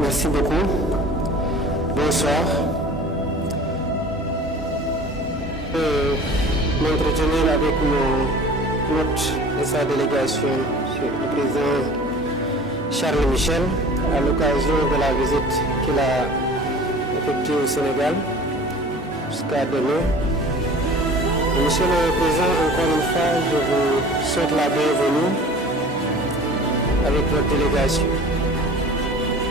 Merci beaucoup. Bonsoir. M'entretenir avec mon hôte et sa délégation, le président Charles Michel, à l'occasion de la visite qu'il a effectuée au Sénégal jusqu'à demain. Monsieur le Président, encore une fois, je vous souhaite la bienvenue avec votre délégation.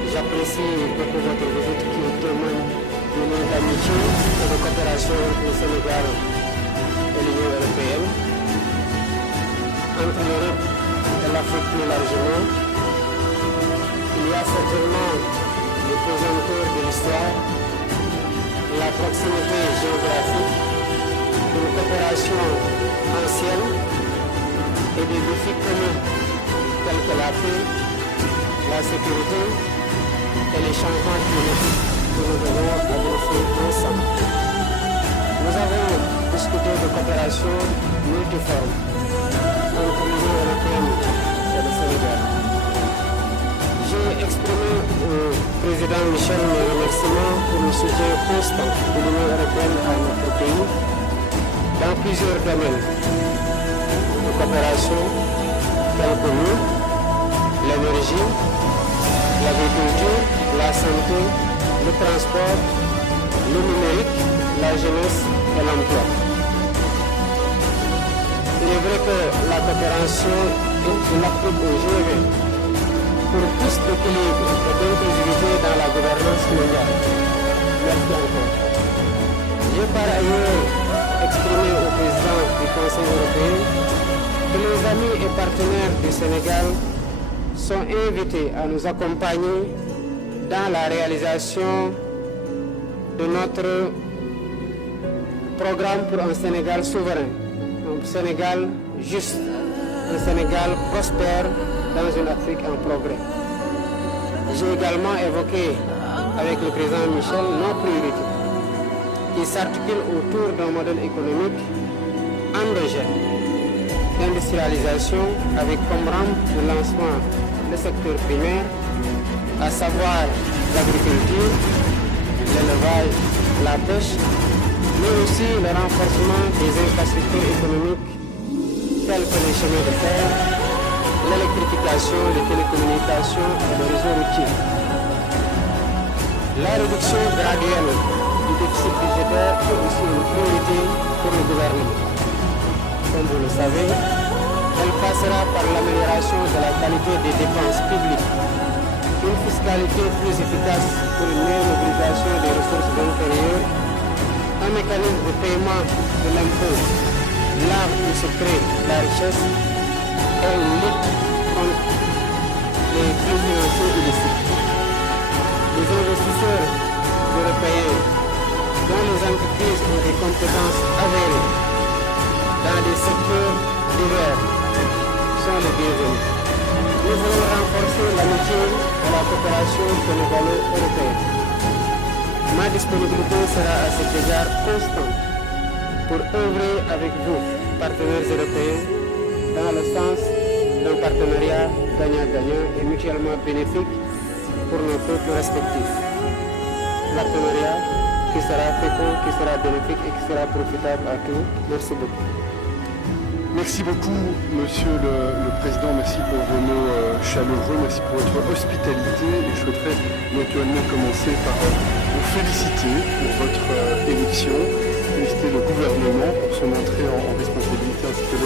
J'apprécie beaucoup votre visite qui témoigne d'une amitié et de coopération entre le Sénégal et l'Union européenne, entre l'Europe et l'Afrique plus largement. Il y a certainement les pesanteurs de l'histoire, la proximité géographique, une coopération ancienne et des défis communs tels que la paix, la sécurité et les changements climatiques que nous devons adresser ensemble. Nous avons discuté de coopération multiforme entre l'Union européenne et le Sénégal. J'ai exprimé au président Michel mes remerciements pour le soutien constant de l'Union européenne à notre pays dans plusieurs domaines de coopération tels que l'eau, l'énergie, l'agriculture, la santé, le transport, le numérique, la jeunesse et l'emploi. Il est vrai que la coopération est une Afrique au G20 pour plus d'équilibre et d'inclusivité dans la gouvernance mondiale. Merci encore. J'ai par ailleurs exprimé au président du Conseil européen que les amis et partenaires du Sénégal sont invités à nous accompagner dans la réalisation de notre programme pour un Sénégal souverain, un Sénégal juste, un Sénégal prospère dans une Afrique en progrès. J'ai également évoqué avec le président Michel nos priorités qui s'articulent autour d'un modèle économique endogène d'industrialisation avec comme rampe de lancement le secteur primaire, à savoir l'agriculture, l'élevage, la pêche, mais aussi le renforcement des infrastructures économiques telles que les chemins de fer, l'électrification, les télécommunications et le réseau routier. La réduction graduelle du déficit budgétaire est aussi une priorité pour le gouvernement. Comme vous le savez, elle passera par l'amélioration de la qualité des dépenses publiques, une fiscalité plus efficace pour une meilleure mobilisation des ressources intérieures, un mécanisme de paiement de l'impôt, là où se crée la richesse, et une lutte contre les flux financiers illicites. Les investisseurs européens dont les entreprises ont des compétences avérées dans des secteurs divers sont les bienvenus. Nous voulons renforcer l'amitié et la coopération sénégalo-européenne. Ma disponibilité sera à cet égard constante pour œuvrer avec vous, partenaires européens, dans le sens d'un partenariat gagnant-gagnant et mutuellement bénéfique pour nos peuples respectifs. Partenariat qui sera fécond, qui sera bénéfique et qui sera profitable à tous. Merci beaucoup. Merci beaucoup, Monsieur le Président. Merci pour vos mots chaleureux. Merci pour votre hospitalité. Et je souhaiterais naturellement commencer par vous féliciter pour votre élection, féliciter le gouvernement pour son entrée en responsabilité, ainsi que le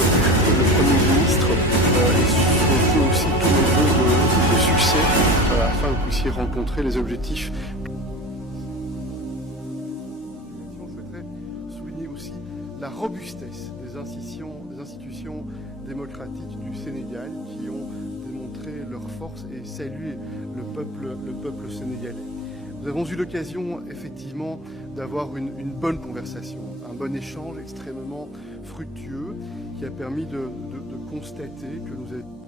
Premier ministre, et souhaiter aussi tous nos vœux de succès afin que vous puissiez rencontrer les objectifs. Je souhaiterais souligner aussi la robustesse des institutions démocratiques du Sénégal qui ont démontré leur force et salué le peuple sénégalais. Nous avons eu l'occasion effectivement d'avoir une bonne conversation, un bon échange extrêmement fructueux qui a permis de constater que nous avons